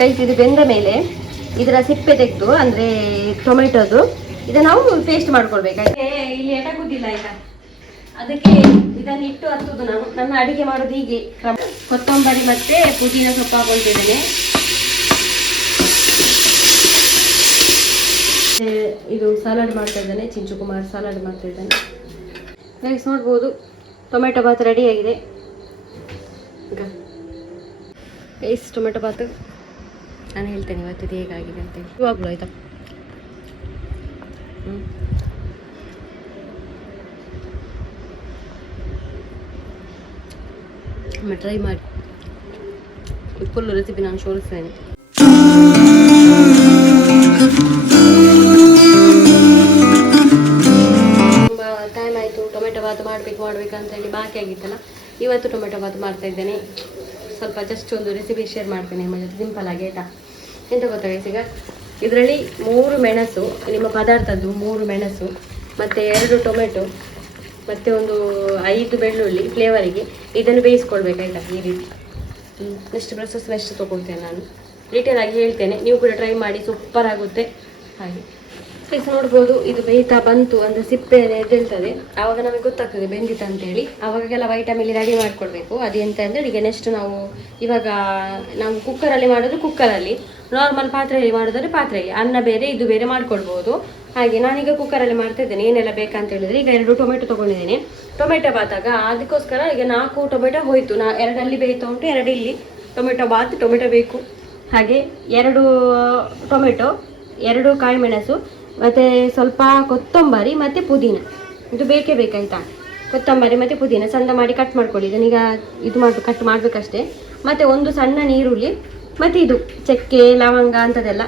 Guys ಇದು ಬೆಂದ ಮೇಲೆ ಇದರ ಸಿಪ್ಪೆ ತೆಗೆದು ಅಂದ್ರೆ ಟೊಮೆಟೊದು ಇದನ್ನ ನಾವು ಪೇಸ್ಟ್ ಮಾಡ್ಕೊಳ್ಬೇಕಾಯ್ತು. ಇಲ್ಲಿ ಎಟಕುದಿಲ್ಲ ಆಯ್ತಾ, ಅದಕ್ಕೆ ಇದನ್ನು ಇಟ್ಟು ಹತ್ತುದು. ನಾನು ನನ್ನ ಅಡಿಗೆ ಮಾಡೋದು ಹೀಗೆ ಕ್ರಮ. ಕೊತ್ತಂಬರಿ ಮತ್ತೆ ಪುದೀನ ಸೊಪ್ಪು ಹಾಕೊಳ್ತಿದ್ದೇನೆ. ಇದು ಸಲಾಡ್ ಮಾಡ್ತಾ ಇದ್ದಾನೆ, ಚಿಂಚು ಕುಮಾರ್ ಸಲಾಡ್ ಮಾಡ್ತಾ ಇದ್ದಾನೆ. ಗೈಸ್ ನೋಡ್ಬೋದು ಟೊಮೆಟೊ ಬಾತ್ ರೆಡಿ ಆಗಿದೆ. ಗೈಸ್ ಟೊಮೆಟೊ ಬಾತ್ ನಾನು ಹೇಳ್ತೇನೆ ಇವತ್ತು ಹೇಗಾಗಿದೆ ಅಂತೇಳಿ. ಇವಾಗಲೂ ಆಯ್ತಾ ಟ್ರೈ ಮಾಡಿ. ಫುಲ್ ರೆಸಿಪಿ ನಾನು ಶೋಧಿಸ್ತೇನೆ. ತುಂಬ ಟೈಮ್ ಆಯಿತು ಟೊಮೆಟೊ ಬಾತ್ ಮಾಡ್ಬೇಕಂತ ಹೇಳಿ ಬಾಕಿ ಆಗಿತ್ತಲ್ಲ, ಇವತ್ತು ಟೊಮೆಟೊ ಬಾತ್ ಮಾಡ್ತಾ ಇದ್ದೇನೆ. ಸ್ವಲ್ಪ ಜಸ್ಟ್ ಒಂದು ರೆಸಿಪಿ ಶೇರ್ ಮಾಡ್ತೇನೆ ನಿಮ್ಮ ಜೊತೆ ಸಿಂಪಲ್ ಆಗಿ ಆಯಿತಾ. ಎಂತ ಗೊತ್ತಾಗೈತೆ ಈಗ, ಇದರಲ್ಲಿ 3 ಮೆಣಸು ನಿಮ್ಮ ಪದಾರ್ಥದ್ದು, 3 ಮೆಣಸು ಮತ್ತು 2 ಟೊಮೆಟೊ ಮತ್ತು ಒಂದು 5 ಬೆಳ್ಳುಳ್ಳಿ ಫ್ಲೇವರಿಗೆ. ಇದನ್ನು ಬೇಯಿಸ್ಕೊಳ್ಬೇಕಾಯ್ತಾ ಈ ರೀತಿ. ನೆಕ್ಸ್ಟ್ ಪ್ರೊಸೆಸ್ ನೆಕ್ಸ್ಟ್ ತೊಗೊಳ್ತೇನೆ ನಾನು, ಡೀಟೇಲ್ ಆಗಿ ಹೇಳ್ತೇನೆ. ನೀವು ಕೂಡ ಟ್ರೈ ಮಾಡಿ, ಸೂಪರ್ ಆಗುತ್ತೆ. ಹಾಗೆ ಪ್ಲೀಸ್ ನೋಡ್ಬೋದು ಇದು ಬೇಯ್ತಾ ಬಂತು ಅಂದರೆ ಸಿಪ್ಪೆ ಎದ್ದೇಳ್ತದೆ, ಆವಾಗ ನಮಗೆ ಗೊತ್ತಾಗ್ತದೆ ಬೆಂದಿತ್ತು ಅಂತೇಳಿ. ಆವಾಗೆಲ್ಲ ವೈಟಮಿಲಿ ರೆಡಿ ಮಾಡ್ಕೊಳ್ಬೇಕು. ಅದು ಎಂತ ಅಂದರೆ ಈಗ ನೆಕ್ಸ್ಟ್ ಇವಾಗ ನಾವು ಕುಕ್ಕರಲ್ಲಿ ಮಾಡೋದು ಕುಕ್ಕರಲ್ಲಿ, ನಾರ್ಮಲ್ ಪಾತ್ರೆಯಲ್ಲಿ ಮಾಡೋದಾದ್ರೆ ಪಾತ್ರೆಯಲ್ಲಿ, ಅನ್ನ ಬೇರೆ ಇದು ಬೇರೆ ಮಾಡ್ಕೊಳ್ಬೋದು. ಹಾಗೆ ನಾನೀಗ ಕುಕ್ಕರಲ್ಲಿ ಮಾಡ್ತಾ ಇದ್ದೇನೆ. ಏನೆಲ್ಲ ಬೇಕಂತ ಹೇಳಿದ್ರೆ ಈಗ 2 ಟೊಮೆಟೊ ತೊಗೊಂಡಿದ್ದೇನೆ. ಟೊಮೆಟೊ ಬಾತಾಗ ಅದಕ್ಕೋಸ್ಕರ ಈಗ 4 ಟೊಮೆಟೊ ಹೋಯಿತು. 2 ಅಲ್ಲಿ ಬೇಯ್ತಾ ಉಂಟು, 2 ಇಲ್ಲಿ ಟೊಮೆಟೊ ಬಾತ್. ಟೊಮೆಟೊ ಬೇಕು. ಹಾಗೆ 2 ಟೊಮೆಟೊ, 2 ಕಾಯಿ ಮೆಣಸು ಮತ್ತು ಸ್ವಲ್ಪ ಕೊತ್ತಂಬರಿ ಮತ್ತು ಪುದೀನ. ಇದು ಬೇಕೇ ಬೇಕಾಯ್ತಾ. ಕೊತ್ತಂಬರಿ ಮತ್ತು ಪುದೀನ ಸಣ್ಣ ಮಾಡಿ ಕಟ್ ಮಾಡ್ಕೊಳ್ಳಿ. ಇದನ್ನೀಗ ಕಟ್ ಮಾಡಬೇಕಷ್ಟೇ. ಮತ್ತು 1 ಸಣ್ಣ ನೀರುಳ್ಳಿ ಮತ್ತು ಇದು ಚಕ್ಕೆ ಲವಂಗ ಅಂಥದ್ದೆಲ್ಲ.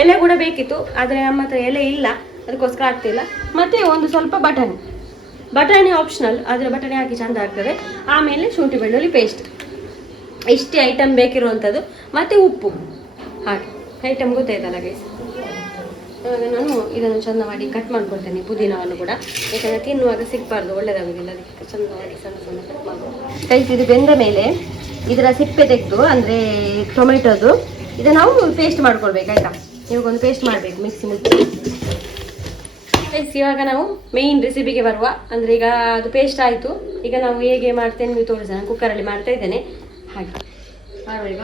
ಎಲೆ ಕೂಡ ಬೇಕಿತ್ತು, ಆದರೆ ನಮ್ಮ ಹತ್ರ ಎಲೆ ಇಲ್ಲ, ಅದಕ್ಕೋಸ್ಕರ ಆಗ್ತಿಲ್ಲ. ಮತ್ತು ಒಂದು ಸ್ವಲ್ಪ ಬಟಾಣಿ ಆಪ್ಷನಲ್, ಆದರೆ ಬಟಾಣಿ ಹಾಕಿ ಚೆಂದ ಆಗ್ತದೆ. ಆಮೇಲೆ ಶುಂಠಿ ಬೆಳ್ಳುಳ್ಳಿ ಪೇಸ್ಟ್. ಇಷ್ಟೇ ಐಟಮ್ ಬೇಕಿರುವಂಥದ್ದು. ಮತ್ತು ಉಪ್ಪು. ಹಾಗೆ ಐಟಮ್ ಗೊತ್ತಾಯ್ತಲ್ಲ ಗೈಸ್. ಇವಾಗ ನಾನು ಇದನ್ನು ಚೆಂದ ಮಾಡಿ ಕಟ್ ಮಾಡ್ಕೊಳ್ತೇನೆ, ಪುದೀನವನ್ನು ಕೂಡ. ಯಾಕಂದರೆ ತಿನ್ನುವಾಗ ಸಿಗಬಾರ್ದು, ಒಳ್ಳೆಯದಾಗೋದಿಲ್ಲ. ಅದಕ್ಕೆ ಚೆಂದ ಮಾಡಿ ಸಣ್ಣ ಕಟ್ ಮಾಡ್ಬೋದು ಗೈಸ್. ಇದು ಬೆಂದ ಮೇಲೆ ಇದರ ಸಿಪ್ಪೆ ತೆಗೆದು ಅಂದರೆ ಟೊಮೆಟೊದು ಇದನ್ನು ನಾವು ಪೇಸ್ಟ್ ಮಾಡ್ಕೊಳ್ಬೇಕಾಯ್ತಾ. ಇವಾಗ ಒಂದು ಪೇಸ್ಟ್ ಮಾಡಬೇಕು ಮಿಕ್ಸಿ ಮುಚ್ಚಿ. ಇವಾಗ ನಾವು ಮೇಯ್ನ್ ರೆಸಿಪಿಗೆ ಬರುವ. ಅಂದರೆ ಈಗ ಅದು ಪೇಸ್ಟ್ ಆಯಿತು. ಈಗ ನಾವು ಹೇಗೆ ಮಾಡ್ತೇನೆ ನೀವು ತೋರಿಸೋಣ. ಕುಕ್ಕರಲ್ಲಿ ಮಾಡ್ತಾ ಇದ್ದೇನೆ. ಹಾಗೆ ಮಾಡುವ. ಈಗ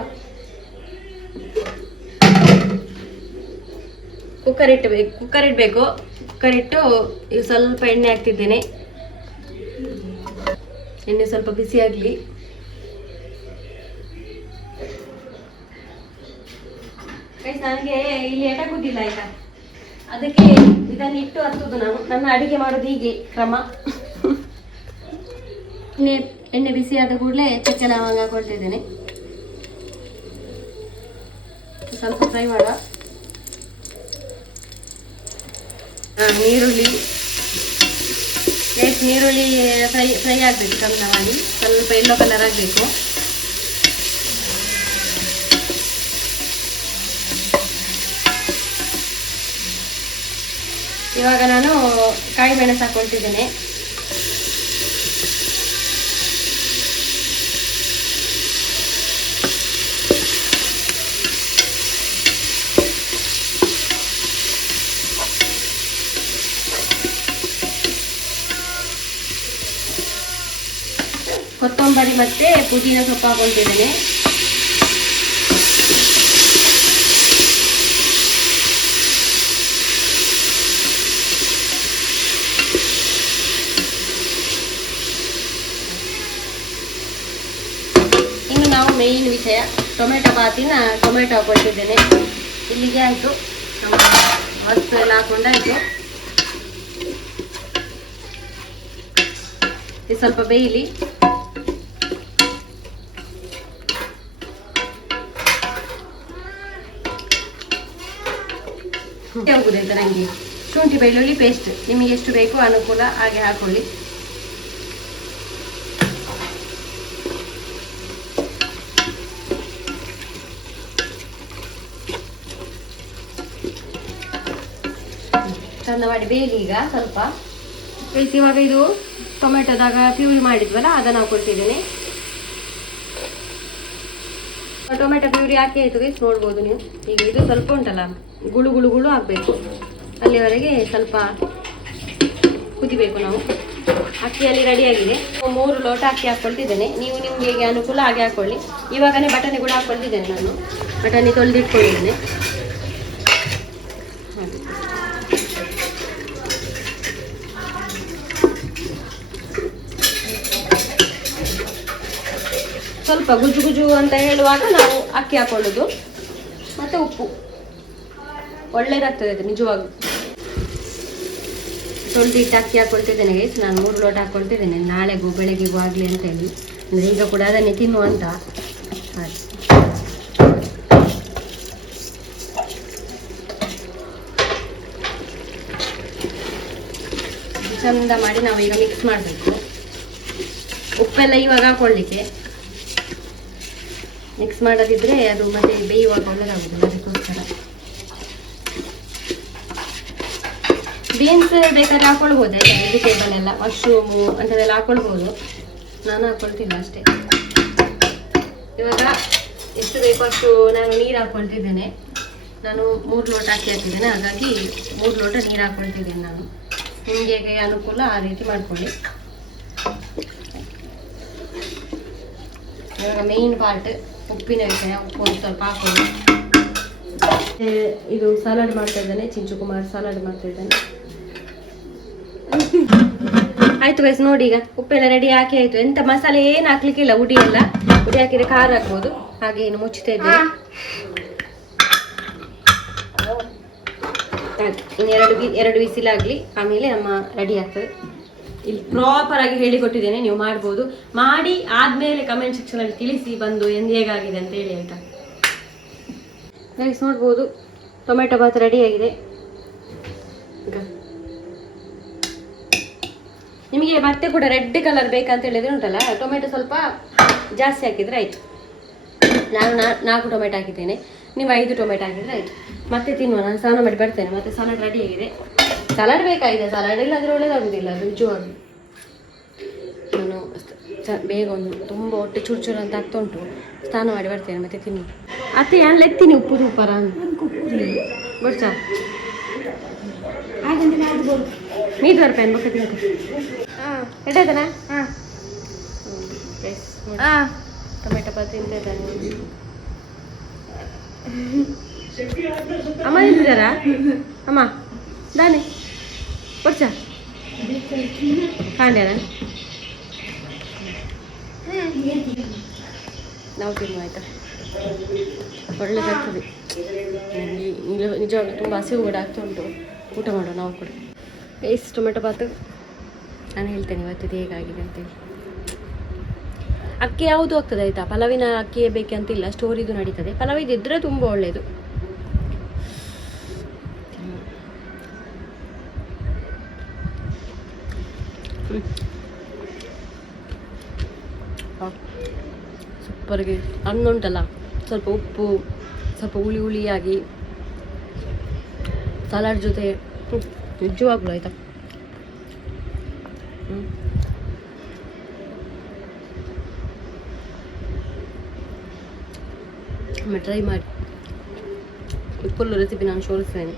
ಕುಕ್ಕರ್ ಇಡಬೇಕು. ಕುಕ್ಕರ್ ಇಟ್ಟು ಈಗ ಸ್ವಲ್ಪ ಎಣ್ಣೆ ಹಾಕ್ತಿದ್ದೇನೆ. ಎಣ್ಣೆ ಸ್ವಲ್ಪ ಬಿಸಿ ಆಗಲಿ. ನನಗೆ ಇಲ್ಲಿ ಎಟಕುದಿಲ್ಲ ಆಯ್ತಾ, ಅದಕ್ಕೆ ಇದನ್ನು ಇಟ್ಟು ಹತ್ತುದು. ನಾನು ನನ್ನ ಅಡಿಗೆ ಮಾಡೋದು ಹೀಗೆ ಕ್ರಮ. ಎಣ್ಣೆ ಬಿಸಿ ಆದ ಕೂಡಲೇ ಚಕ್ಕೆ ಲವಂಗ ಹಾಕೊಳ್ತಿದ್ದೇನೆ. ಸ್ವಲ್ಪ ಫ್ರೈ ಮಾಡುವ. ನೀರುಳ್ಳಿ ಫ್ರೈ ಆಗಬೇಕು ಚೆಂದ ಮಾಡಿ. ಸ್ವಲ್ಪ ಯೆಲ್ಲೋ ಕಲರ್ ಆಗಬೇಕು. ಇವಾಗ ನಾನು ಕಾಯಿ ಮೆಣಸು ಹಾಕೊಳ್ತಿದ್ದೇನೆ. ಕೊತ್ತಂಬರಿ ಮತ್ತೆ ಪುದೀನ ಸೊಪ್ಪು ಹಾಕೊಳ್ತಿದ್ದೇನೆ. ನಾವು ಮೇಯ್ನ್ ವಿಷಯ ಟೊಮೆಟೊ ಬಾತಿನ ಟೊಮೆಟೊ ಹಾಕೊಳ್ತಿದ್ದೇನೆ. ಇಲ್ಲಿಗೆ ಆಯಿತು, ವಸ್ತು ಎಲ್ಲ ಹಾಕೊಂಡಾಯಿತು. ಇದು ಸ್ವಲ್ಪ ಬೇಯಲಿ. ಹೋಗುದಂತ ನನಗೆ ಶುಂಠಿ ಬೆಳ್ಳುಳ್ಳಿ ಪೇಸ್ಟ್ ನಿಮಗೆ ಎಷ್ಟು ಬೇಕು ಅನುಕೂಲ ಹಾಗೆ ಹಾಕೊಳ್ಳಿ. ಚಂದ ಮಾಡಿ ಬೇಲಿ. ಈಗ ಸ್ವಲ್ಪ ಬೇಯಿಸಿ. ಇವಾಗ ಇದು ಟೊಮೆಟೊದಾಗ ಪ್ಯೂರಿ ಮಾಡಿದ್ವಲ್ಲ ಅದನ್ನು ಹಾಕೊಳ್ತಿದ್ದೇನೆ. ಟೊಮೆಟೊ ಪ್ಯೂರಿ ಹಾಕಿ ಆಯ್ತು ಗೈಸ್, ನೋಡ್ಬೋದು ನೀವು. ಈಗ ಇದು ಸ್ವಲ್ಪ ಉಂಟಲ್ಲ, ಗುಳು ಗುಳು ಗುಳು ಆಗಬೇಕು, ಅಲ್ಲಿವರೆಗೆ ಸ್ವಲ್ಪ ಕುದಿಬೇಕು ನಾವು. ಅಕ್ಕಿಯಲ್ಲಿ ರೆಡಿಯಾಗಿದೆ. 3 ಲೋಟ ಅಕ್ಕಿ ಹಾಕ್ಕೊಳ್ತಿದ್ದೇನೆ. ನೀವು ನಿಮ್ಗೆ ಹೇಗೆ ಅನುಕೂಲ ಹಾಗೆ ಹಾಕ್ಕೊಳ್ಳಿ. ಇವಾಗನೇ ಬಟಾಣಿ ಕೂಡ ಹಾಕ್ಕೊಳ್ತಿದ್ದೇನೆ ನಾನು. ಬಟಾಣಿ ತೊಳೆದಿಟ್ಕೊಂಡಿದ್ದೇನೆ. ಸ್ವಲ್ಪ ಗುಜ್ಜು ಗುಜ್ಜು ಅಂತ ಹೇಳುವಾಗ ನಾವು ಅಕ್ಕಿ ಹಾಕೊಳ್ಳೋದು, ಮತ್ತು ಉಪ್ಪು. ಒಳ್ಳೇದಾಗ್ತದೆ ಅದು ನಿಜವಾಗೂ. ತೊಳೆದಿಟ್ಟು ಅಕ್ಕಿ ಹಾಕ್ಕೊಳ್ತಿದ್ದೇನೆ ಗೈಸ್. ನಾನು 3 ಲೋಟ ಹಾಕ್ಕೊಳ್ತಿದ್ದೇನೆ, ನಾಳೆಗೂ ಬೆಳಗ್ಗೆಗೂ ಆಗಲಿ ಅಂತ ಹೇಳಿ. ಅಂದರೆ ಈಗ ಕೂಡ ಅದನ್ನೇ ತಿನ್ನುವಂತ. ಹಾಗೆ ಚಂದ ಮಾಡಿ ನಾವು ಈಗ ಮಿಕ್ಸ್ ಮಾಡಬೇಕು. ಉಪ್ಪೆಲ್ಲ ಇವಾಗ ಹಾಕೊಳ್ಳಿಕ್ಕೆ, ಮಿಕ್ಸ್ ಮಾಡೋದಿದ್ರೆ ಅದು ಮತ್ತೆ ಬೇಯುವಾಗ ಒಳ್ಳೆದಾಗುದಿಲ್ಲ, ಅದಕ್ಕೋಸ್ಕರ. ಬೀನ್ಸ್ ಬೇಕಾದ್ರೆ ಹಾಕೊಳ್ಬೋದು, ವೆಜಿಟೇಬಲ್ ಎಲ್ಲ, ಮಶ್ರೂಮು ಅಂಥದ್ದೆಲ್ಲ ಹಾಕೊಳ್ಬೋದು. ನಾನು ಹಾಕೊಳ್ತಿಲ್ಲ ಅಷ್ಟೇ. ಇವಾಗ ಎಷ್ಟು ಬೇಕು ಅಷ್ಟು ನಾನು ನೀರು ಹಾಕ್ಕೊಳ್ತಿದ್ದೇನೆ. ನಾನು 3 ಲೋಟ ಅಕ್ಕಿ ಹಾಕಿದ್ದೇನೆ, ಹಾಗಾಗಿ 3 ಲೋಟ ನೀರು ಹಾಕ್ಕೊಳ್ತಿದ್ದೇನೆ ನಾನು. ನಿಮಗೆ ಹೇಗೆ ಅನುಕೂಲ ಆ ರೀತಿ ಮಾಡ್ಕೊಳ್ಳಿ. ಇವಾಗ ಮೇನ್ ಪಾರ್ಟ್ ಉಪ್ಪಿನ ವಿಷಯ. ಉಪ್ಪು ಒಂದು ಸ್ವಲ್ಪ ಹಾಕೊಳ್ಳಿ. ಇದು ಸಲಾಡ್ ಮಾಡ್ತಾ ಇದ್ದಾನೆ, ಚಿಂಚುಕುಮಾರ್ ಸಲಾಡ್ ಮಾಡ್ತಾ ಇದ್ದಾನೆ. ಆಯ್ತು ಗೈಸ್, ನೋಡಿ ಈಗ ಉಪ್ಪೆಲ್ಲ ರೆಡಿ ಹಾಕಿ ಆಯ್ತು. ಎಂತ ಮಸಾಲೆ ಏನು ಹಾಕ್ಲಿಕ್ಕಿಲ್ಲ, ಉಡಿ ಎಲ್ಲ. ಉಡಿ ಹಾಕಿದ್ರೆ ಖಾರ ಹಾಕ್ಬೋದು. ಹಾಗೆ ಏನು ಮುಚ್ಚುತ್ತಾ ಇದ್ದೇನೆ. ಎರಡು ವಿಸಿಲಾಗಲಿ, ಆಮೇಲೆ ನಮ್ಮ ರೆಡಿ ಆಗ್ತದೆ. ಇಲ್ಲಿ ಪ್ರಾಪರ್ ಆಗಿ ಹೇಳಿಕೊಟ್ಟಿದ್ದೇನೆ, ನೀವು ಮಾಡ್ಬೋದು. ಮಾಡಿ ಆದ್ಮೇಲೆ ಕಮೆಂಟ್ ಸೆಕ್ಷನ್ ಅಲ್ಲಿ ತಿಳಿಸಿ ಬಂದು ಹೇಗಾಗಿದೆ ಅಂತ ಹೇಳಿ, ಆಯ್ತಾ ಗೈಸ್. ನೋಡ್ಬೋದು ಟೊಮೆಟೊ ಬಾತ್ ರೆಡಿ ಆಗಿದೆ. ಈಗ ನಿಮಗೆ ಮತ್ತೆ ಕೂಡ ರೆಡ್ ಕಲರ್ ಬೇಕಂತ ಹೇಳಿದ್ರೆ ಉಂಟಲ್ಲ, ಟೊಮೆಟೊ ಸ್ವಲ್ಪ ಜಾಸ್ತಿ ಹಾಕಿದ್ರೆ ಆಯ್ತು. ನಾನು 4 ಟೊಮೆಟೊ ಹಾಕಿದ್ದೇನೆ, ನೀವು 5 ಟೊಮೆಟೊ ಹಾಕಿದ್ರೆ ಆಯ್ತು. ಮತ್ತೆ ತಿನ್ನುವ, ನಾನು ಸ್ನಾನ ಮಾಡಿ ಬರ್ತೇನೆ. ಮತ್ತೆ ಸಲಾಡ್ ರೆಡಿ ಆಗಿದೆ. ಸಲಾಡ್ ಬೇಕಾಗಿದೆ, ಸಲಾಡ್ ಇಲ್ಲಾಂದ್ರೆ ಒಳ್ಳೇದಾಗುದಿಲ್ಲ ಅದು ನಿಜವಾಗಿ. ನಾನು ಬೇಗ ಒಂದು ತುಂಬ ಹೊಟ್ಟೆ ಚೂರು ಅಂತ ಆಗ್ತಾ ಉಂಟು. ಸ್ನಾನ ಮಾಡಿ ಬರ್ತೇನೆ, ಮತ್ತೆ ತಿನ್ನು. ಅತ್ತೆ ನಾನು ಎತ್ತೀನಿ ಉಪ್ಪು ಸೂಪರ ಬರ್ಚ ಮೀದು ಬರ್ಪೇನು ಬಕ್ಕ ತಿಂಕ ಎಡಾಯ್ತಾನ. ಟೊಮೆಟೊ ಬಾತ್ ತಿಂತಿದ್ದಾನೆ. ಅಮ್ಮ ನಿಂತಿದ್ದಾರಾ? ಅಮ್ಮ ದಾನೆ ಬರ್ಚ ಕಾಂಡ್ಯಾನ. ನಾವು ತಿನ್ನುವ ಆಯ್ತಾ, ಒಳ್ಳೆದಾಗ್ತದೆ. ನಿಜವಾಗ್ಲೂ ತುಂಬ ಹಸಿವು ಕೂಡ ಆಗ್ತಾ ಉಂಟು. ಊಟ ಮಾಡುವ ನಾವು ಕೂಡ. ಎಷ್ಟು ಟೊಮೆಟೊ ಬಾತು ನಾನು ಹೇಳ್ತೇನೆ ಇವತ್ತಿದ್ದು ಹೇಗಾಗಿದೆ ಅಂತೇಳಿ. ಅಕ್ಕಿ ಯಾವುದು ಆಗ್ತದೆ ಆಯಿತಾ, ಪಲಾವಿನ ಅಕ್ಕಿಯೇ ಬೇಕಂತಿಲ್ಲ, ಸ್ಟೋರಿದು ನಡೀತದೆ. ಪಲಾವಿದಿದ್ರೆ ತುಂಬ ಒಳ್ಳೆಯದು. ಸೂಪರ್ಗೆ ಹಣ್ಣುಂಟಲ್ಲ, ಸ್ವಲ್ಪ ಉಪ್ಪು, ಸ್ವಲ್ಪ ಹುಳಿ ಹುಳಿಯಾಗಿ ಸಲಾಡ್ ಜೊತೆ ನಿಜವಾಗ್ಲೂ ಆಯಿತಾ. ಒಮ್ಮೆ ಟ್ರೈ ಮಾಡಿ. ಫುಲ್ ರೆಸಿಪಿ ನಾನು ತೋರಿಸ್ತೇನೆ.